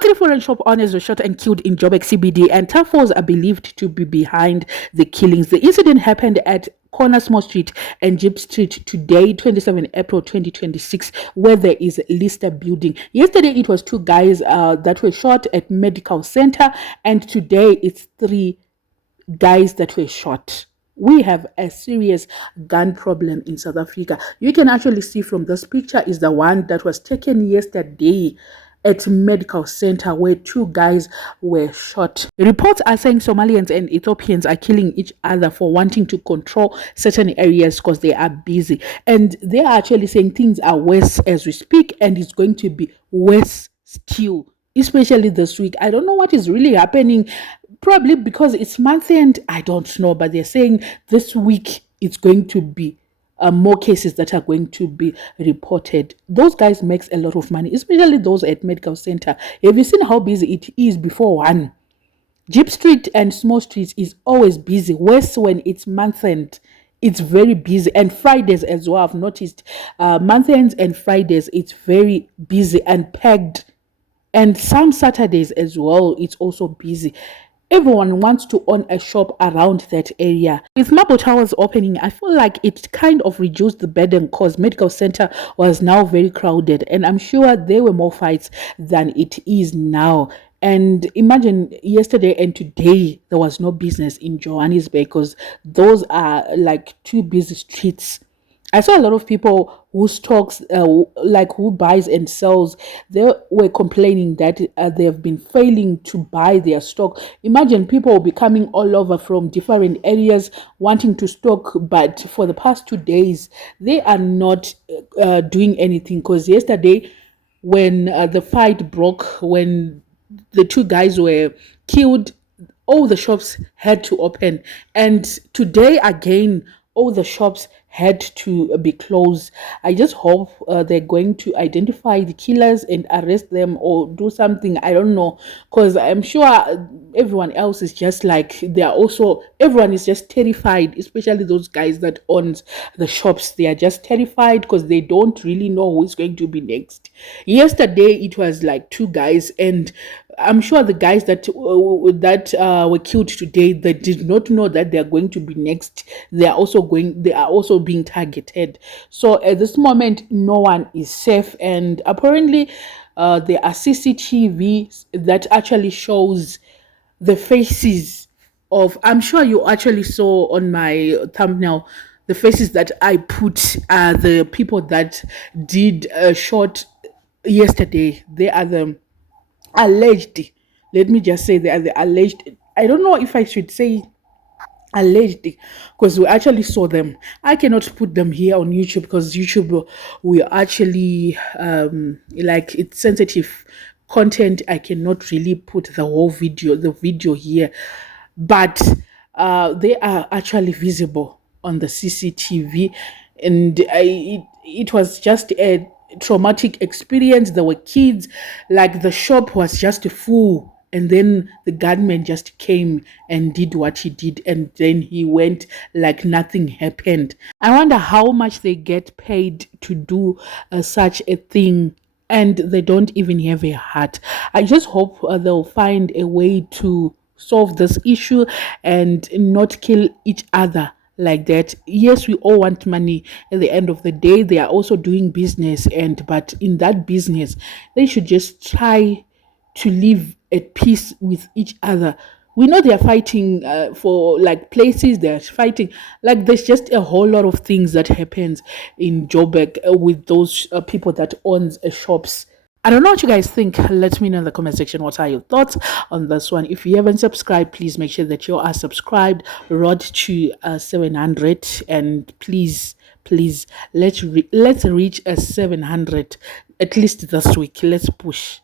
Three foreign shop owners were shot and killed in Joburg CBD, and tough foes are believed to be behind the killings. The incident happened at Corner Small Street and Jeep Street today, 27 April 2026, where there is Lister building. Yesterday, it was two guys that were shot at Medical Center, and today it's three guys that were shot. We have a serious gun problem in South Africa. You can actually see from this picture is the one that was taken yesterday at medical center where two guys were shot. Reports are saying Somalians and Ethiopians are killing each other for wanting to control certain areas because they are busy. And they are actually saying things are worse as we speak, and it's going to be worse still, especially this week. I don't know what is really happening. Probably because it's month end, I don't know, but they're saying this week it's going to be more cases that are going to be reported. Those guys makes a lot of money, especially those at medical center. Have you seen how busy it is before one? Jeep Street and Small Street is always busy. Worse when it's month end. It's very busy, and Fridays as well. I've noticed month ends and Fridays it's very busy and packed, and some Saturdays as well. It's also busy. Everyone wants to own a shop around that area. With Marble Towers opening, I feel like it kind of reduced the burden because medical center was now very crowded, and I'm sure there were more fights than it is now. And imagine yesterday and today there was no business in Johannesburg because those are like two busy streets. I saw a lot of people who stocks, like who buys and sells, they were complaining that they have been failing to buy their stock. Imagine people will be coming all over from different areas wanting to stock, but for the past 2 days, they are not doing anything because yesterday, when the fight broke, when the two guys were killed, all the shops had to open, and today again all the shops had to be closed. I just hope they're going to identify the killers and arrest them or do something. I don't know, because I'm sure everyone else is just like, everyone is just terrified, especially those guys that owns the shops. They are just terrified because they don't really know who is going to be next. Yesterday it was like two guys, and I'm sure the guys that were killed today, they did not know that they are going to be next. They are also being targeted. So at this moment, no one is safe, and apparently, there are CCTV that actually shows the faces of. I'm sure you actually saw on my thumbnail the faces that I put are the people that did shot yesterday. They are the alleged, let me just say they are the alleged. I don't know if I should say alleged because we actually saw them. I cannot put them here on YouTube because YouTube will actually like it's sensitive content. I cannot really put the video here, but they are actually visible on the CCTV, and it was just a traumatic experience. There were kids, like the shop was just full, and then the gunman just came and did what he did, and then he went like nothing happened. I wonder how much they get paid to do such a thing, and they don't even have a heart. I just hope they'll find a way to solve this issue and not kill each other like that. Yes, we all want money. At the end of the day, they are also doing business, and but in that business, they should just try to live at peace with each other. We know they are fighting for like places. They are fighting like there's just a whole lot of things that happens in Joburg with those people that owns shops. I don't know what you guys think. Let me know in the comment section. What are your thoughts on this one? If you haven't subscribed, please make sure that you are subscribed. Road to 700, and please, let's reach a 700 at least this week. Let's push.